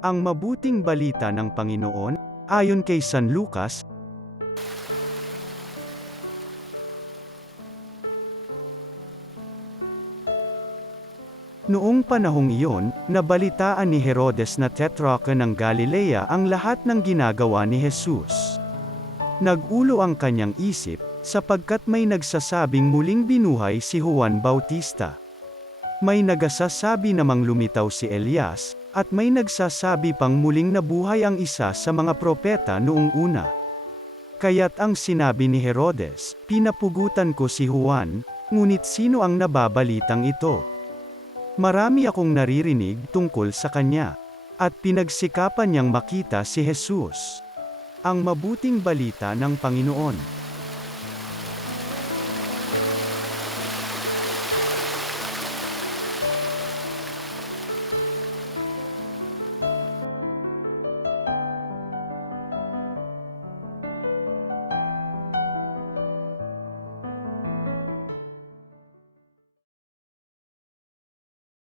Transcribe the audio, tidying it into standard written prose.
Ang mabuting balita ng Panginoon, ayon kay San Lucas. Noong panahong iyon, nabalitaan ni Herodes na Tetrarca ng Galilea ang lahat ng ginagawa ni Jesus. Nagulo ang kanyang isip, sapagkat may nagsasabing muling binuhay si Juan Bautista. May nagsasabi namang lumitaw si Elias, at may nagsasabi pang muling nabuhay ang isa sa mga propeta noong una. Kaya't ang sinabi ni Herodes, "Pinapugutan ko si Juan, ngunit sino ang nababalitang ito? Marami akong naririnig tungkol sa kanya." At pinagsikapan niyang makita si Jesus. Ang mabuting balita ng Panginoon.